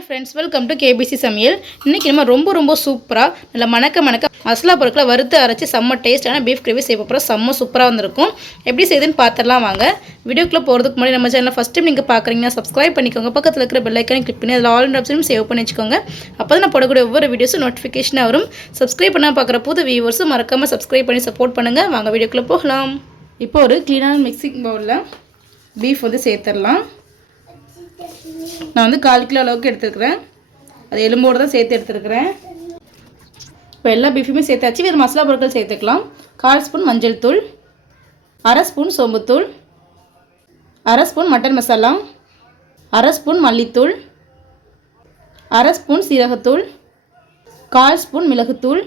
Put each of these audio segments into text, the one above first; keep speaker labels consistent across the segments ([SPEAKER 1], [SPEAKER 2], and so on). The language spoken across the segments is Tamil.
[SPEAKER 1] Hi friends welcome to KBC சமையல். இன்றைக்கி நம்ம ரொம்ப ரொம்ப சூப்பராக நல்ல மணக்க மணக்க மசாலா பொருட்களை வறுத்து அரைச்சி செம்ம டேஸ்டான பீஃப் கிரேவி செய்ய போகிறோம் செம்ம சூப்பராக வந்திருக்கும். எப்படி செய்யுதுன்னு பார்த்துடலாம் வாங்க. வீடியோக்குள்ளே போகிறதுக்கு முன்னாடி நம்ம சேனலை ஃபஸ்ட் டைம் நீங்கள் பார்க்குறீங்கன்னா சப்ஸ்கிரைப் பண்ணிக்கோங்க. பக்கத்தில் இருக்கிற பெல் கிளிக் பண்ணி அதில் ஆல் ஆப்ஷனும் சேவ் பண்ணி வச்சுக்கோங்க. அப்போ தான் நான் போடக்கூடிய ஒவ்வொரு வீடியோஸும் நோட்டிஃபிகேஷனாக வரும். சப்ஸ்கிரைப் பண்ணால் பார்க்குற புது வியூவர்ஸும் மறக்காமல் சப்ஸ்கிரைப் பண்ணி சப்போர்ட் பண்ணுங்கள் வாங்க வீடியோக்குள்ளே போகலாம். இப்போ ஒரு க்ளீனான மிக்சிங் பவுலில் பீஃப் வந்து சேர்த்துடலாம். நான் வந்து கால் கிலோ அளவுக்கு எடுத்துருக்கிறேன். அது எலும்போடு தான் சேர்த்து எடுத்துருக்கிறேன். இப்போ எல்லா பீஃபுமே சேர்த்தாச்சு. வேறு மசாலா பொருட்கள் சேர்த்துக்கலாம். கால் ஸ்பூன் மஞ்சள் தூள் அரை ஸ்பூன் சோம்புத்தூள் அரை ஸ்பூன் மட்டன் மசாலா அரை ஸ்பூன் மல்லித்தூள் அரை ஸ்பூன் சீரகத்தூள் கால் ஸ்பூன் மிளகுத்தூள்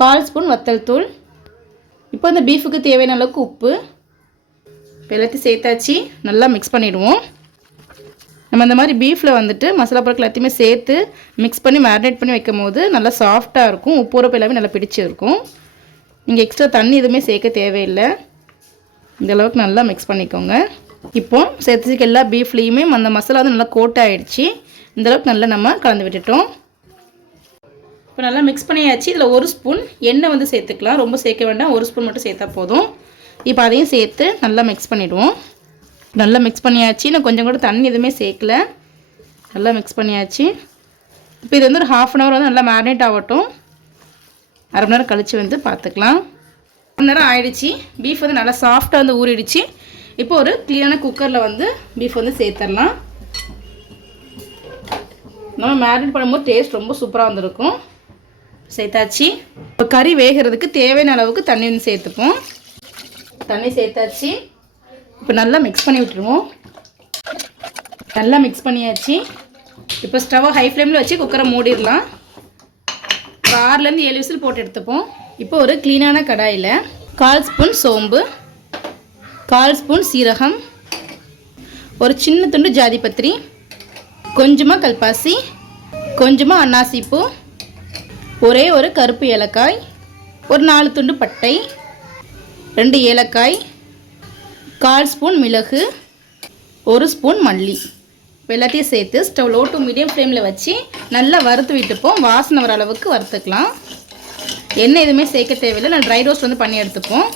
[SPEAKER 1] கால் ஸ்பூன் வத்தல் தூள். இப்போ இந்த பீஃபுக்கு தேவையான அளவுக்கு உப்பு. எல்லாத்தையும் சேர்த்தாச்சு. நல்லா மிக்ஸ் பண்ணிவிடுவோம் நம்ம இந்த மாதிரி பீஃபில் வந்துட்டு மசாலா பொருட்கள் எல்லாத்தையுமே சேர்த்து மிக்ஸ் பண்ணி மேரினேட் பண்ணி வைக்கும் போது நல்லா சாஃப்டாக இருக்கும். உப்பு உரப்பு எல்லாமே நல்லா பிடிச்சி இருக்கும். நீங்கள் எக்ஸ்ட்ரா தண்ணி எதுவுமே சேர்க்க தேவையில்லை. இந்தளவுக்கு நல்லா மிக்ஸ் பண்ணிக்கோங்க. இப்போ சேர்த்துக்கு எல்லா பீஃப்லேயுமே அந்த மசாலா வந்து நல்லா கோட் ஆகிடுச்சு இந்தளவுக்கு நல்லா நம்ம கலந்து விட்டுட்டோம். இப்போ நல்லா மிக்ஸ் பண்ணியாச்சு. இதில் ஒரு ஸ்பூன் எண்ணெய் வந்து சேர்த்துக்கலாம். ரொம்ப சேர்க்க வேண்டாம். ஒரு ஸ்பூன் மட்டும் சேர்த்தா போதும். இப்போ அதையும் சேர்த்து நல்லா மிக்ஸ் பண்ணிவிடுவோம் நல்லா மிக்ஸ் பண்ணியாச்சு. நான் கொஞ்சம் கூட தண்ணி எதுவுமே சேர்க்கல. நல்லா மிக்ஸ் பண்ணியாச்சு. இப்போ இது வந்து ஒரு ஹாஃப் அன் ஹவர் வந்து நல்லா மேரினேட் ஆகட்டும். அரை மணி நேரம் கழித்து வந்து பார்த்துக்கலாம் அரை நேரம் ஆயிடுச்சு. பீஃப் வந்து நல்லா சாஃப்டாக வந்து ஊறிடுச்சு. இப்போ ஒரு க்ளீனான குக்கரில் வந்து பீஃப் வந்து சேர்த்துடலாம். நம்ம மேரினேட் பண்ணும்போது டேஸ்ட் ரொம்ப சூப்பராக வந்திருக்கும். சேர்த்தாச்சு. இப்போ கறி வேகிறதுக்கு தேவையான அளவுக்கு தண்ணி வந்து சேர்த்துப்போம். தண்ணி சேர்த்தாச்சு. இப்போ நல்லா மிக்ஸ் பண்ணி விட்டுருவோம். நல்லா மிக்ஸ் பண்ணியாச்சு. இப்போ ஸ்டவ்வை ஹை ஃப்ளேமில் வச்சு குக்கரை மூடிடலாம். இப்போ ஆறுலேருந்து ஏழு விசில் போட்டு எடுத்துப்போம். இப்போ ஒரு க்ளீனான கடாயில் கால் ஸ்பூன் சோம்பு கால் ஸ்பூன் சீரகம் ஒரு சின்ன துண்டு ஜாதிபத்திரி கொஞ்சமாக கல்பாசி கொஞ்சமாக அன்னாசிப்பூ ஒரே ஒரு கருப்பு ஏலக்காய் ஒரு நாலு துண்டு பட்டை ரெண்டு ஏலக்காய் கால் ஸ்பூன் மிளகு ஒரு ஸ்பூன் மல்லி. எல்லாத்தையும் சேர்த்து ஸ்டவ் லோ டு மீடியம் ஃப்ளேமில் வச்சு நல்லா வறுத்து விட்டுப்போம். வாசனை வர அளவுக்கு வறுத்துக்கலாம். எண்ணெய் எதுவுமே சேர்க்க தேவையில்லை. நான் ட்ரை ரோஸ்ட் வந்து பண்ணி எடுத்துப்போம்.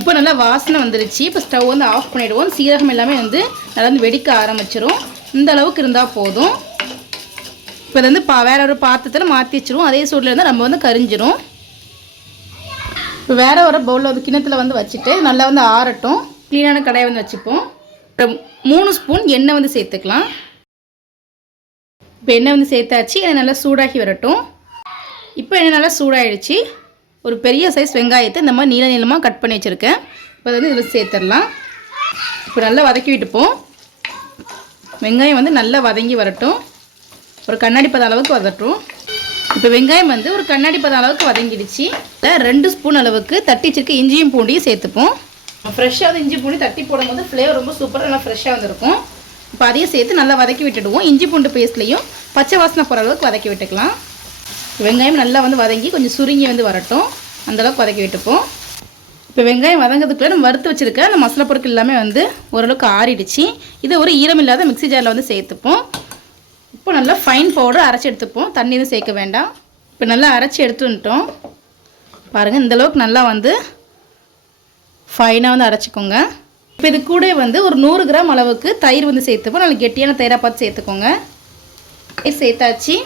[SPEAKER 1] இப்போ நல்லா வாசனை வந்துருச்சு. இப்போ ஸ்டவ் வந்து ஆஃப் பண்ணிவிடுவோம் சீரகம் எல்லாமே வந்து நல்லா வந்து வெடிக்க ஆரம்பிச்சிடும் இந்த அளவுக்கு இருந்தால் போதும். இப்போ இதை வந்து பா வேற ஒரு பாத்திரத்தில் மாற்றி வச்சிருவோம். அதே சூடில் இருந்தால் நம்ம வந்து கரிஞ்சிரும். இப்போ வேறு ஒரு பவுலில் வந்து கிணத்துல வந்து வச்சுட்டு நல்லா வந்து ஆறட்டும். க்ளீனான கடாயை வந்து வச்சுப்போம். அப்புறம் மூணு ஸ்பூன் எண்ணெய் வந்து சேர்த்துக்கலாம். இப்போ எண்ணெய் வந்து சேர்த்தாச்சு. எண்ணெய் நல்லா சூடாகி வரட்டும். இப்போ எண்ணெய் நல்லா சூடாகிடுச்சு ஒரு பெரிய சைஸ் வெங்காயத்தை இந்த மாதிரி நீள நீளமாக கட் பண்ணி வச்சுருக்கேன். இப்போ அதை வந்து இதில் சேர்த்துடலாம். இப்போ நல்லா வதக்கி விட்டுப்போம். வெங்காயம் வந்து நல்லா வதங்கி வரட்டும். ஒரு கண்ணாடி பத அளவுக்கு வதட்டும் இப்போ வெங்காயம் வந்து ஒரு கண்ணாடி பத அளவுக்கு வதங்கிடுச்சு. ரெண்டு ஸ்பூன் அளவுக்கு தட்டிச்சிருக்க இஞ்சியும் பூண்டியும் சேர்த்துப்போம். ஃப்ரெஷ்ஷாக வந்து இஞ்சி பூண்டு தட்டி போடும்போது ஃப்ளேவர் ரொம்ப சூப்பராக நல்லா ஃப்ரெஷ்ஷாக வந்துருக்கும். இப்போ அதையும் சேர்த்து நல்லா வதக்கி விட்டுடுவோம். இஞ்சி பூண்டு பேஸ்ட்லேயும் பச்சை வாசனை போகிற அளவுக்கு வதக்கி விட்டுக்கலாம். வெங்காயம் நல்லா வந்து வதங்கி கொஞ்சம் சுருங்கி வந்து வரட்டும். அந்தளவுக்கு வதக்கி விட்டுப்போம். இப்போ வெங்காயம் வதங்கிறதுக்குள்ளே நம்ம வறுத்து வச்சுருக்க அந்த மசாலா பொருட்கள் எல்லாமே வந்து ஓரளவுக்கு ஆறிடுச்சு. இதை ஒரு ஈரம் இல்லாத மிக்ஸி ஜாரில் வந்து சேர்த்துப்போம். இப்போ நல்லா ஃபைன் பவுடர் அரைச்சி எடுத்துப்போம். தண்ணி எதுவும் சேர்க்க வேண்டாம். இப்போ நல்லா அரைச்சி எடுத்துட்டோம். பாருங்கள் இந்தளவுக்கு நல்லா வந்து ஃபைனாக வந்து அரைச்சிக்கோங்க. இப்போ இது கூட வந்து ஒரு நூறு கிராம் அளவுக்கு தயிர் வந்து சேர்த்துப்போம் நல்லா கெட்டியான தயிராக பார்த்து சேர்த்துக்கோங்க. தயிர் சேர்த்தாச்சு.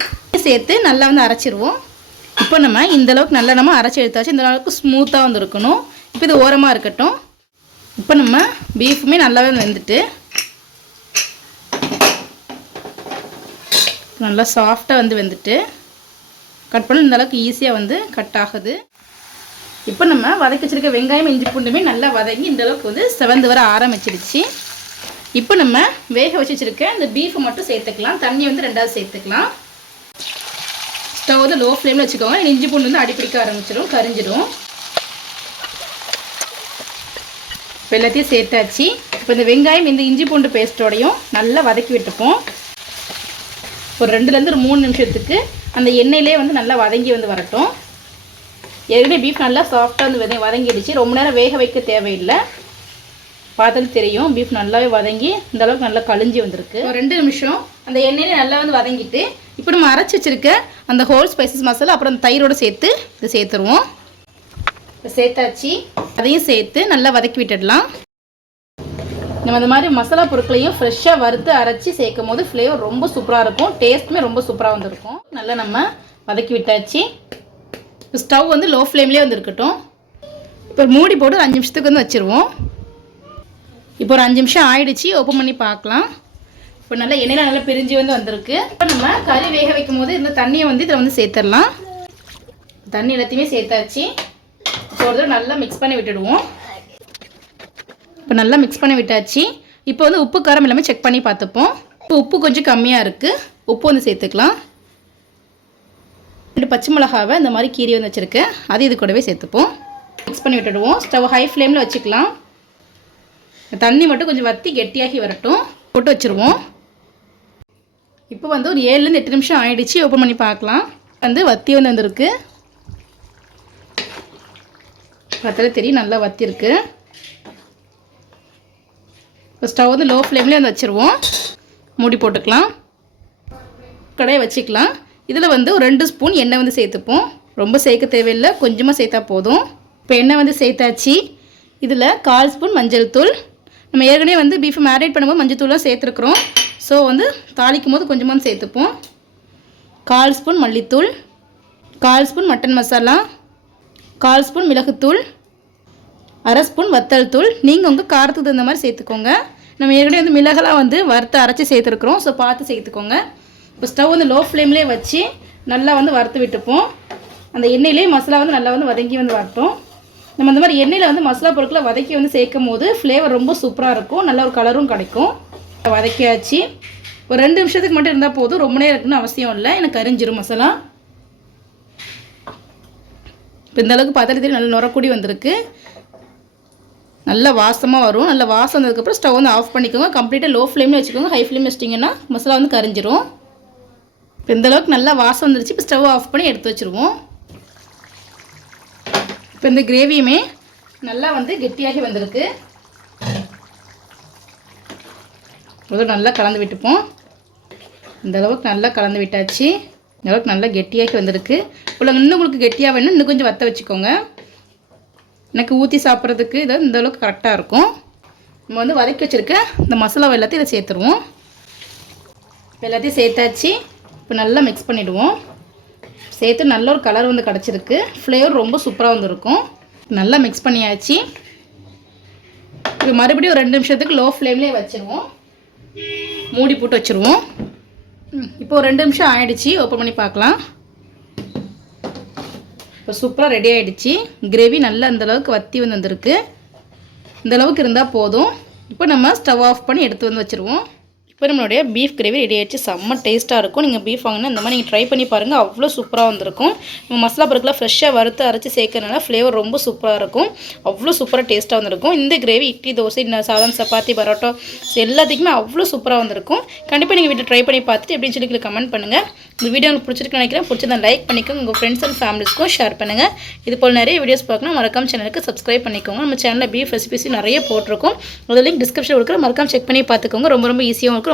[SPEAKER 1] சேர்த்து நல்லா வந்து அரைச்சிருவோம். இப்போ நம்ம இந்த அளவுக்கு நல்லா நம்ம அரைச்சி எடுத்தாச்சு. இந்த அளவுக்கு ஸ்மூத்தாக வந்து இருக்கணும். இப்போ இது ஓரமாக இருக்கட்டும். இப்போ நம்ம பீஃபுமே நல்லாவே வெந்துட்டு நல்லா சாஃப்டாக வந்து வெந்துட்டு கட் பண்ண இந்த அளவுக்கு ஈஸியாக வந்து கட் ஆகுது. இப்போ நம்ம வதக்கி வச்சிருக்க வெங்காயம் இஞ்சி பூண்டுமே நல்லா வதங்கி இந்த அளவுக்கு வந்து செவந்து வர ஆரம்பிச்சிடுச்சு. இப்போ நம்ம வேக வச்சு வச்சுருக்க இந்த பீஃபை மட்டும் சேர்த்துக்கலாம். தண்ணி வந்து ரெண்டாவது சேர்த்துக்கலாம். ஸ்டவ் வந்து லோ ஃப்ளேமில் வச்சுக்கோங்க இஞ்சி பூண்டு வந்து அடிப்பிடிக்க ஆரம்பிச்சிடும் கரிஞ்சிடும் இப்போ எல்லாத்தையும் சேர்த்தாச்சு. இப்போ இந்த வெங்காயம் இந்த இஞ்சி பூண்டு பேஸ்ட்டோடையும் நல்லா வதக்கி விட்டுப்போம். ஒரு ரெண்டுலேருந்து ஒரு மூணு நிமிஷத்துக்கு அந்த எண்ணெயிலே வந்து நல்லா வதங்கி வந்து வரட்டும். ஏற்கனவே பீஃப் நல்லா சாஃப்டாக வந்து வதங்கி வதங்கிடுச்சு. ரொம்ப நேரம் வேக வைக்க தேவையில்லை. பார்த்தாலும் தெரியும். பீஃப் நல்லாவே வதங்கி இந்த அளவுக்கு நல்லா கழிஞ்சி வந்திருக்கு. ரெண்டு நிமிஷம். அந்த எண்ணெயிலே நல்லா வந்து வதங்கிட்டு இப்போ நம்ம அரைச்சி வச்சிருக்க அந்த ஹோல் ஸ்பைசஸ் மசாலா அப்புறம் அந்த தயிரோடு சேர்த்து இதை சேர்த்துருவோம். இப்போ சேர்த்தாச்சு. அதையும் சேர்த்து நல்லா வதக்கி விட்டுடலாம். நம்ம இந்த மாதிரி மசாலா பொருட்களையும் ஃப்ரெஷ்ஷாக வறுத்து அரைச்சி சேர்க்கும் போது ஃப்ளேவர் ரொம்ப சூப்பராக இருக்கும். டேஸ்ட்டுமே ரொம்ப சூப்பராக வந்துருக்கும். நல்லா நம்ம வதக்கி விட்டாச்சு. இப்போ ஸ்டவ் வந்து லோ ஃப்ளேம்லேயே வந்து இருக்கட்டும் இப்போ மூடி போட்டு ஒரு அஞ்சு நிமிஷத்துக்கு வந்து வச்சுருவோம். இப்போ ஒரு அஞ்சு நிமிஷம் ஆயிடுச்சு ஓப்பன் பண்ணி பார்க்கலாம். இப்போ நல்லா எண்ணெயில் நல்லா பிரிஞ்சு வந்து வந்திருக்கு. இப்போ நம்ம கறி வேக வைக்கும் போது இந்த தண்ணியை வந்து இதில் வந்து சேர்த்துடலாம். தண்ணி எல்லாத்தையுமே சேர்த்தாச்சு. இப்போ ஒரு தடவை நல்லா மிக்ஸ் பண்ணி விட்டுடுவோம். இப்போ நல்லா மிக்ஸ் பண்ணி விட்டாச்சு. இப்போ வந்து உப்பு காரம் எல்லாமே செக் பண்ணி பார்த்துப்போம். இப்போ உப்பு கொஞ்சம் கம்மியாக இருக்குது உப்பு வந்து சேர்த்துக்கலாம். ரெண்டு பச்சை மிளகாவை இந்த மாதிரி கீரி வந்து வச்சுருக்கேன் அது இது கூடவே சேர்த்துப்போம். மிக்ஸ் பண்ணி விட்டுடுவோம். ஸ்டவ் ஹை ஃப்ளேமில் வச்சுக்கலாம். தண்ணி மட்டும் கொஞ்சம் வற்றி கெட்டியாகி வரட்டும். போட்டு வச்சுருவோம். இப்போ வந்து ஒரு ஏழுலேருந்து எட்டு நிமிஷம் ஆயிடுச்சு. ஓப்பன் பண்ணி பார்க்கலாம். வந்து வத்தி வந்து வந்திருக்கு. பத்தில் தெரியும் நல்லா வத்தி இருக்கு. இப்போ ஸ்டவ் வந்து லோ ஃப்ளேம்லேயே வந்து வச்சுருவோம். மூடி போட்டுக்கலாம். கடையை வச்சுக்கலாம். இதில் வந்து ஒரு ரெண்டு ஸ்பூன் எண்ணெய் வந்து சேர்த்துப்போம். ரொம்ப சேர்க்க தேவையில்லை. கொஞ்சமாக சேர்த்தா போதும். இப்போ எண்ணெய் வந்து சேர்த்தாச்சு. இதில் கால் ஸ்பூன் மஞ்சள் தூள். நம்ம ஏற்கனவே வந்து பீஃப் மேரினேட் பண்ணும்போது மஞ்சள் தூளாக சேர்த்துருக்குறோம். ஸோ வந்து தாளிக்கும் போது கொஞ்சமாக சேர்த்துப்போம். கால் ஸ்பூன் மல்லித்தூள். கால் ஸ்பூன் மட்டன் மசாலா. கால் ஸ்பூன் மிளகுத்தூள். அரை ஸ்பூன் வத்தல் தூள். நீங்கள் உங்கள் காரத்துக்கு தகுந்த மாதிரி சேர்த்துக்கோங்க. நம்ம ஏற்கனவே வந்து மிளகெல்லாம் வந்து வறுத்து அரைச்சி சேர்த்துருக்குறோம். ஸோ பார்த்து சேர்த்துக்கோங்க. இப்போ ஸ்டவ் வந்து லோ ஃப்ளேம்லேயே வச்சு நல்லா வந்து வறுத்து விட்டுப்போம். அந்த எண்ணெயிலே மசாலா வந்து நல்லா வந்து வதங்கி வந்து வரட்டும். நம்ம இந்த மாதிரி எண்ணெயில் வந்து மசாலா பொருட்களை வதக்கி வந்து சேர்க்கும் போது ஃப்ளேவர் ரொம்ப சூப்பராக இருக்கும். நல்ல ஒரு கலரும் கிடைக்கும். வதக்கியாச்சு. ஒரு ரெண்டு நிமிஷத்துக்கு மட்டும் இருந்தால் போதும். ரொம்ப நேரம் இருக்குன்னு அவசியம் இல்லை. எனக்கு கரிஞ்சிரும் மசாலா. இப்போ இந்தளவுக்கு பதறி பார்த்தாலே நல்ல நுரக்கூடி வந்திருக்கு. நல்ல வாசமாக வரும். நல்ல வாசம் வந்ததுக்கப்புறம் ஸ்டவ் வந்து ஆஃப் பண்ணிக்கோங்க. கம்ப்ளீட்டாக லோ ஃப்ளேம்லேயே வச்சுக்கோங்க. ஹை ஃப்ளேம் வச்சிட்டிங்கன்னா மசாலா வந்து கரிஞ்சிரும். இப்போ இந்தளவுக்கு நல்லா வாசம் வந்துருச்சு. இப்போ ஸ்டவ் ஆஃப் பண்ணி எடுத்து வச்சுருவோம். இப்போ இந்த கிரேவியுமே நல்லா வந்து கெட்டியாகி வந்திருக்கு. முதல்ல நல்லா கலந்து விட்டுப்போம். இந்த அளவுக்கு நல்லா கலந்து விட்டாச்சு. இந்த அளவுக்கு நல்லா கெட்டியாகி வந்திருக்கு. இப்போ இன்னும் உங்களுக்கு கெட்டியாக வேணும் இன்னும் கொஞ்சம் வற்ற வச்சுக்கோங்க. எனக்கு ஊற்றி சாப்பிட்றதுக்கு இதை இந்த அளவுக்கு கரெக்டாக இருக்கும். நம்ம வந்து வதக்கி வச்சுருக்க இந்த மசாலா எல்லாத்தையும் இதை சேர்த்துருவோம். இப்போ எல்லாத்தையும் சேர்த்தாச்சு. இப்போ நல்லா மிக்ஸ் பண்ணிவிடுவோம் சேர்த்து நல்ல ஒரு கலர் வந்து கிடச்சிருக்கு. ஃப்ளேவர் ரொம்ப சூப்பராக வந்துருக்கும். நல்லா மிக்ஸ் பண்ணியாச்சு. இப்போ மறுபடியும் ஒரு ரெண்டு நிமிஷத்துக்கு லோ ஃப்ளேம்லேயே வச்சுருவோம். மூடி போட்டு வச்சுருவோம். இப்போ ஒரு ரெண்டு நிமிஷம் ஆயிடுச்சு. ஓப்பன் பண்ணி பார்க்கலாம். இப்போ சூப்பராக ரெடி ஆகிடுச்சி கிரேவி நல்லா அந்தளவுக்கு வத்தி வந்து வந்திருக்கு. இந்த அளவுக்கு இருந்தால் போதும். இப்போ நம்ம ஸ்டவ் ஆஃப் பண்ணி எடுத்து வந்து வச்சுருவோம். இப்போ நம்மளுடைய பீஃப் கிரேவி ரெடி ஆகிடுச்சு செம்ம டேஸ்ட்டாக இருக்கும். நீங்கள் பீஃப் வாங்கினா இந்த மாதிரி நீங்கள் ட்ரை பண்ணி பாருங்கள் அவ்வளோ சூப்பராக வந்திருக்கும். நம்ம மசாலா பொருட்களை ஃப்ரெஷ்ஷாக வறுத்து அரைச்சி சேர்க்கறதுனால ஃப்ளேவர் ரொம்ப சூப்பராக இருக்கும். அவ்வளோ சூப்பராக டேஸ்ட்டாக வந்திருக்கும். இந்த கிரேவி இட்லி தோசை சாதம் சப்பாத்தி பரோட்டா எல்லாத்துக்குமே அவ்வளோ சூப்பராக வந்திருக்கும். கண்டிப்பாக நீங்கள் வீட்டில் ட்ரை பண்ணி பார்த்துட்டு எப்படின்னு சொல்லி கமெண்ட் பண்ணுங்கள் இந்த வீடியோ உங்களுக்கு பிடிச்சிருக்கு நினைக்கிறேன். பிடிச்சதை லைக் பண்ணிக்கோங்க. உங்கள் ஃப்ரெண்ட்ஸ் அண்ட் ஃபேமிலிஸ்க்கும் ஷேர் பண்ணுங்கள் இது போல் நிறைய வீடியோஸ் பார்க்கணும். மறக்காம சேனலுக்கு சப்ஸ்கிரைப் பண்ணிக்கோங்க. நம்ம சேனலில் பீஃப் ரெசிபிஸ் நிறைய போட்டிருக்கோம். அதில் லிங்க் டிஸ்கிரிப்ஷன் கொடுக்குற மறக்காம செக் பண்ணி பார்த்துக்கோங்க. ரொம்ப ரொம்ப ஈஸியாகவும் இருக்கும்.